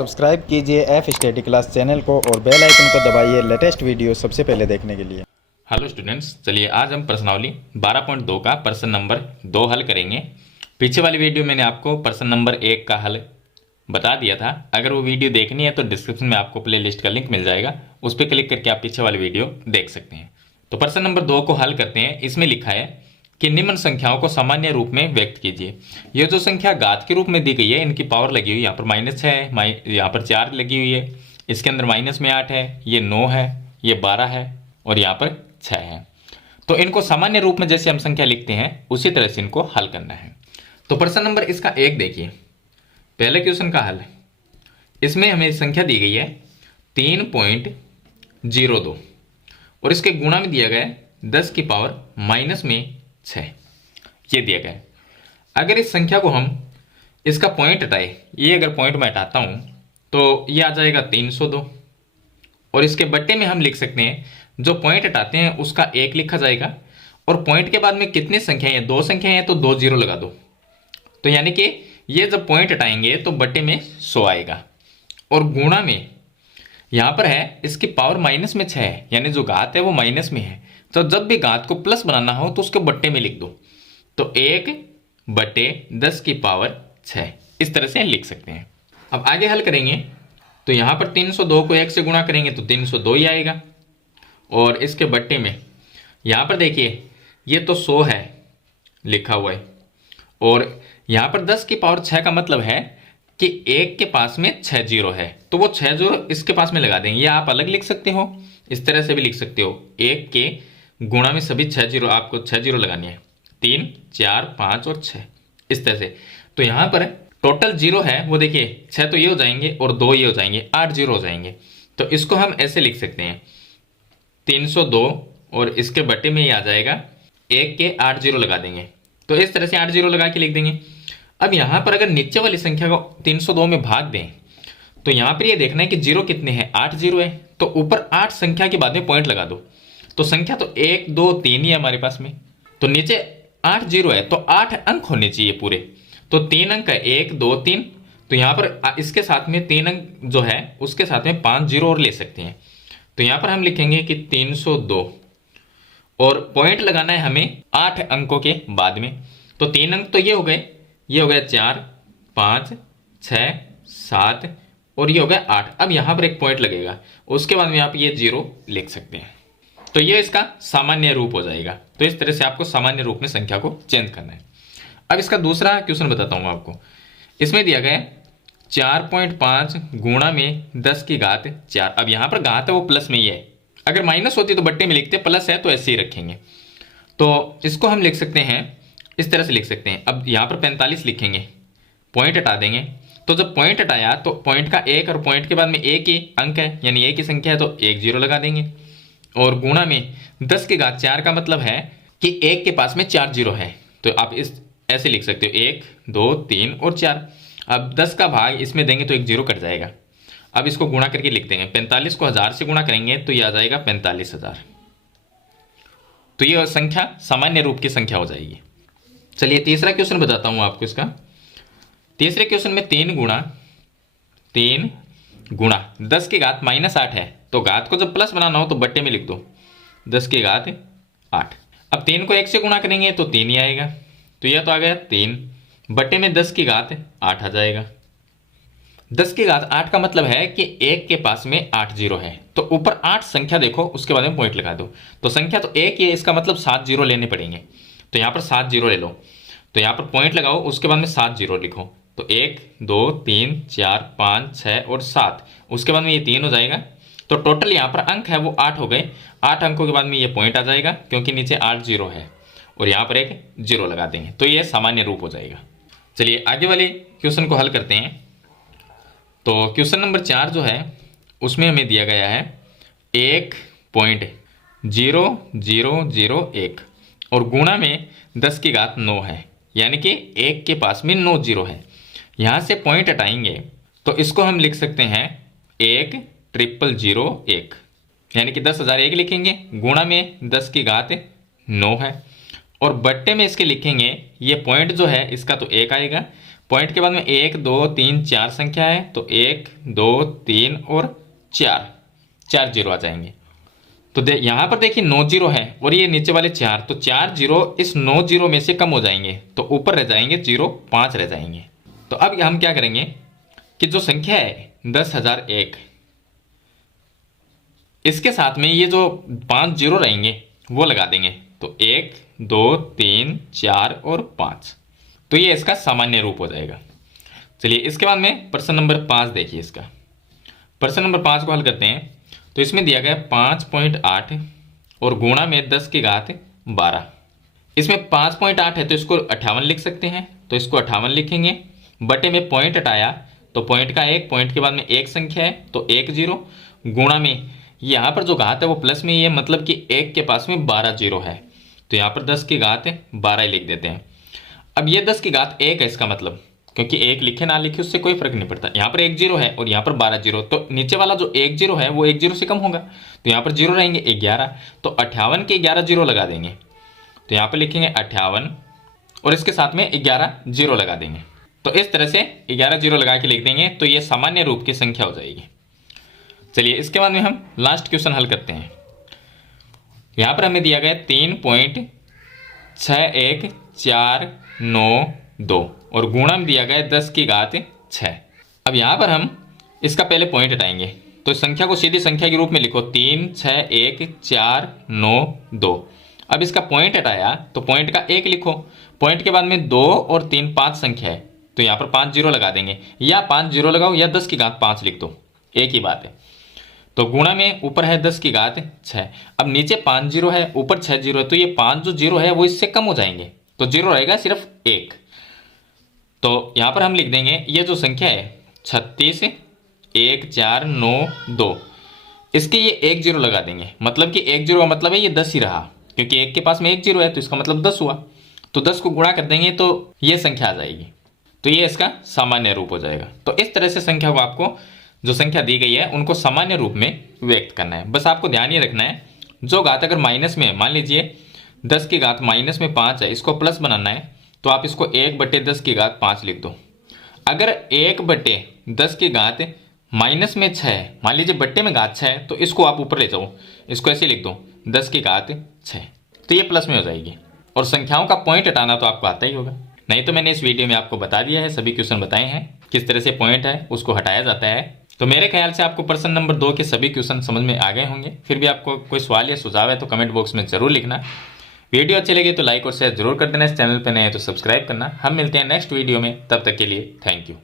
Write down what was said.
Subscribe कीजिए F study class channel को और बेल आइकन को दबाइए लेटेस्ट वीडियो सबसे पहले देखने के लिए। हेलो स्टूडेंट्स, चलिए आज हम प्रश्नावली 12.2 का प्रश्न नंबर 2 हल करेंगे। पीछे वाली वीडियो मैंने आपको प्रश्न नंबर 1 का हल बता दिया था। अगर वो वीडियो देखनी है तो डिस्क्रिप्शन में आपको प्लेलिस्ट का लिंक मिल जाएगा, उस पर क्लिक करके आप पीछे वाली वीडियो देख सकते हैं। तो प्रश्न नंबर 2 को हल करते हैं। इसमें लिखा है कि निम्न संख्याओं को सामान्य रूप में व्यक्त कीजिए। ये जो संख्या घात के रूप में दी गई है, इनकी पावर लगी हुई यहाँ पर -6 है, यहाँ पर 4 लगी हुई है, इसके अंदर माइनस में 8 है, ये 9 है, ये 12 है और यहाँ पर 6 है। तो इनको सामान्य रूप में जैसे हम संख्या लिखते हैं उसी तरह से इनको हल करना है। तो प्रश्न नंबर इसका 1 देखिए, पहले क्वेश्चन का हल। इसमें हमें संख्या दी गई है 3.02 और इसके गुणा में दिया गया है 10 की पावर -6, ये दिया गया है। अगर इस संख्या को हम इसका पॉइंट हटाए, ये अगर पॉइंट में हटाता हूं तो ये आ जाएगा 302 और इसके बट्टे में हम लिख सकते हैं, जो पॉइंट हटाते हैं उसका 1 लिखा जाएगा और पॉइंट के बाद में कितनी संख्याएं हैं, 2 संख्याएं हैं तो 2 जीरो लगा दो। तो यानी कि ये जब पॉइंट हटाएंगे तो बट्टे में 100 आएगा और गुणा में यहां पर है इसकी पावर -6 है, यानी जो घात है वो माइनस में है। तो जब भी घात को प्लस बनाना हो तो उसके बट्टे में लिख दो, तो 1/10 की पावर 6, इस तरह से लिख सकते हैं। अब आगे हल करेंगे तो यहां पर 302 को 1 से गुणा करेंगे तो 302 ही आएगा और इसके बट्टे में यहां पर देखिए ये तो 100 है लिखा हुआ है और यहां पर 10 की पावर 6 का मतलब है कि 1 के पास में 6 जीरो है, तो वो 6 जीरो इसके पास में लगा देंगे। या आप अलग लिख सकते हो, इस तरह से भी लिख सकते हो, 1 के गुणा में सभी 6 जीरो, आपको 6 जीरो लगानी है, 3, 4, 5 और 6, इस तरह से। तो यहां पर टोटल जीरो है वो देखिए 6 तो ये हो जाएंगे और 2 ये हो जाएंगे, 8 जीरो हो जाएंगे। तो इसको हम ऐसे लिख सकते हैं 302 और इसके बट्टे में ये आ जाएगा 1 के 8 जीरो लगा देंगे, तो इस तरह से 8 जीरो लगा के लिख देंगे। अब यहां पर अगर नीचे वाली संख्या को 302 में भाग दें तो यहां पर ये देखना है कि जीरो कितने हैं, 8 जीरो है, तो ऊपर 8 संख्या के बाद में पॉइंट लगा दो। तो संख्या तो 1 2 3 ही है हमारे पास में, तो नीचे 8 जीरो है तो 8 अंक होने चाहिए पूरे, तो 3 अंक है, 1 2 3, तो यहां पर इसके साथ में 3 अंक जो है उसके साथ में 5 जीरो और ले सकते हैं। तो यहां पर हम लिखेंगे कि 302 और पॉइंट लगाना है हमें 8 अंकों के बाद में, तो 3 अंक तो ये हो गए, ये हो गया 4 5 6 7 और ये हो गया 8। अब यहां पर एक पॉइंट लगेगा, उसके बाद में आप ये जीरो लिख सकते हैं, तो ये इसका सामान्य रूप हो जाएगा। तो इस तरह से आपको सामान्य रूप में संख्या को चेंज करना है। अब इसका दूसरा क्वेश्चन बताता हूं आपको। इसमें दिया गया है 4.5 गुणा में 10 की घात 4। अब यहां पर घात है वो प्लस में ही है, अगर माइनस होती तो बट्टे में लिखते, प्लस है तो ऐसे ही रखेंगे। तो इसको हम लिख सकते हैं, इस तरह से लिख सकते हैं। अब यहां पर 45 लिखेंगे, पॉइंट हटा देंगे, तो जब पॉइंट हटाया तो पॉइंट का 1 और पॉइंट के बाद में 1 ही अंक है, यानी 1 की संख्या है तो 1 जीरो लगा देंगे और गुणा में 10 की घात 4 का मतलब है कि 1 के पास में 4 जीरो है, तो आप इस ऐसे लिख सकते हो 1 2 3 और 4। अब 10 का भाग इसमें देंगे तो 1 जीरो कट जाएगा। अब इसको गुणा करके लिख देंगे, 45 को 1000 से गुणा करेंगे तो ये आ जाएगा 45,000। तो ये संख्या सामान्य रूप की संख्या हो जाएगी। चलिए तीसरा क्वेश्चन बताता हूं आपको। इसका तीसरे क्वेश्चन में 3 गुणा 10 की घात -8 है, तो घात को जब प्लस बनाना हो तो बट्टे में लिख दो 10 की घात 8। अब 3 को 1 से गुणा करेंगे तो 3 ही आएगा, तो यह तो आ गया 3 बट्टे में 10 की घात 8 आ जाएगा। 10 की घात 8 का मतलब है कि 1 के पास में 8 जीरो है, तो ऊपर 8 संख्या देखो उसके बाद में पॉइंट लगा दो। तो संख्या तो 1 ही है, इसका मतलब 7 जीरो लेने पड़ेंगे, तो यहां पर 7 जीरो ले लो, तो यहां पर पॉइंट लगाओ, उसके बाद में 7 जीरो लिखो, तो 1 2 3 4 5 6 और 7, उसके बाद में ये 3 हो जाएगा। तो टोटल यहां पर अंक है वो 8 हो गए, 8 अंकों के बाद में ये पॉइंट आ जाएगा क्योंकि नीचे 8 जीरो है और यहां पर एक जीरो लगा देंगे, तो ये सामान्य रूप हो जाएगा। चलिए आगे वाले क्वेश्चन को हल करते हैं। तो क्वेश्चन नंबर 4 जो है उसमें हमें दिया गया है 1.0001 और गुणा में 10 की घात 9 है, यानी कि 1 के पास में 9 जीरो है। यहां से पॉइंट हटाएंगे तो इसको हम लिख सकते हैं 1.0001, यानी कि 10,001 लिखेंगे, गुणा में 10 की घात 9 है और बट्टे में इसके लिखेंगे, ये पॉइंट जो है इसका तो 1 आएगा, पॉइंट के बाद में 1 2 3 4 संख्या है, तो 1 2 3 और 4 जीरो आ जाएंगे। तो यहां पर देखिए 9 जीरो है और ये नीचे वाले 4, तो 4 जीरो इस 9 जीरो में से कम हो जाएंगे, तो ऊपर रह जाएंगे 0, 5 रह जाएंगे। तो अब हम क्या करेंगे कि जो संख्या है 10,001, इसके साथ में ये जो 5 जीरो रहेंगे वो लगा देंगे, तो 1 2 3 4 और 5, तो ये इसका सामान्य रूप हो जाएगा। चलिए इसके बाद में प्रश्न नंबर 5 देखिए। इसका प्रश्न नंबर 5 को हल करते हैं। तो इसमें दिया गया 5.8 और गुणा में 10 की घात 12। इसमें 5.8 है तो इसको 58 लिख सकते हैं, तो इसको 58 लिखेंगे। बटे में पॉइंट हटाया तो पॉइंट का 1, पॉइंट के बाद में एक संख्या है तो 1 जीरो, गुणा में यहाँ पर जो घात है वो प्लस में ही है, मतलब कि 1 के पास में 12 जीरो है, तो यहाँ पर 10 की घात 12 ही लिख देते हैं। अब ये 10 की घात 1 है, इसका मतलब क्योंकि 1 लिखे ना लिखे उससे कोई फर्क नहीं पड़ता। यहाँ पर 1 जीरो है और यहाँ पर 12 जीरो, तो नीचे वाला जो 1 जीरो है वो 1 जीरो से कम होगा, तो यहाँ पर जीरो रहेंगे 11, तो 58 के 11 जीरो लगा देंगे, तो यहाँ पर लिखेंगे 58 और इसके साथ में 11 जीरो लगा देंगे। तो इस तरह से 11 जीरो लगा के लिख देंगे, तो ये सामान्य रूप की संख्या हो जाएगी। चलिए इसके बाद में हम लास्ट क्वेश्चन हल करते हैं। यहाँ पर हमें दिया गया 3.61492 और गुणा में दिया गया 10 की घात 6। अब यहाँ पर हम इसका पहले पॉइंट हटाएंगे, तो संख्या को सीधी संख्या के रूप में लिखो 361,492। अब इसका पॉइंट हटाया तो पॉइंट का 1 लिखो, पॉइंट के बाद में 2 और 3 5 संख्या है, तो यहाँ पर 5 जीरो लगा देंगे, या 5 जीरो लगाओ या 10 की घात 5 लिख दो, एक ही बात है। तो गुणा में ऊपर है 10 की घात 6, अब नीचे 5 जीरो है ऊपर 6 जीरो है, तो ये 5 जो जीरो है वो इससे कम हो जाएंगे, तो जीरो रहेगा सिर्फ 1। तो यहाँ पर हम लिख देंगे ये जो संख्या है 36,1492, इसके ये 1 जीरो लगा देंगे, मतलब कि 1 जीरो का मतलब है ये 10 ही रहा, क्योंकि 1 के पास में 1 जीरो है तो इसका मतलब 10 हुआ, तो 10 को गुणा कर देंगे तो ये संख्या आ जाएगी, तो ये इसका सामान्य रूप हो जाएगा। तो इस तरह से संख्या को आपको जो संख्या दी गई है उनको सामान्य रूप में व्यक्त करना है। बस आपको ध्यान ये रखना है, जो घात अगर माइनस में, मान लीजिए 10 की घात माइनस में 5 है, इसको प्लस बनाना है तो आप इसको 1/10 की घात 5 लिख दो। अगर 1/10 की घात माइनस में 6 है, मान लीजिए बट्टे में घात 6 है, तो इसको आप ऊपर ले जाओ, इसको ऐसे लिख दो 10 की घात 6, तो ये प्लस में हो जाएगी। और संख्याओं का पॉइंट हटाना तो आपको आता ही होगा, नहीं तो मैंने इस वीडियो में आपको बता दिया है, सभी क्वेश्चन बताए हैं किस तरह से पॉइंट है उसको हटाया जाता है। तो मेरे ख्याल से आपको प्रश्न नंबर 2 के सभी क्वेश्चन समझ में आ गए होंगे। फिर भी आपको कोई सवाल या सुझाव है तो कमेंट बॉक्स में जरूर लिखना। वीडियो अच्छी लगी तो लाइक और शेयर जरूर कर देना, इस चैनल पर नए हैं तो सब्सक्राइब करना। हम मिलते हैं नेक्स्ट वीडियो में, तब तक के लिए थैंक यू।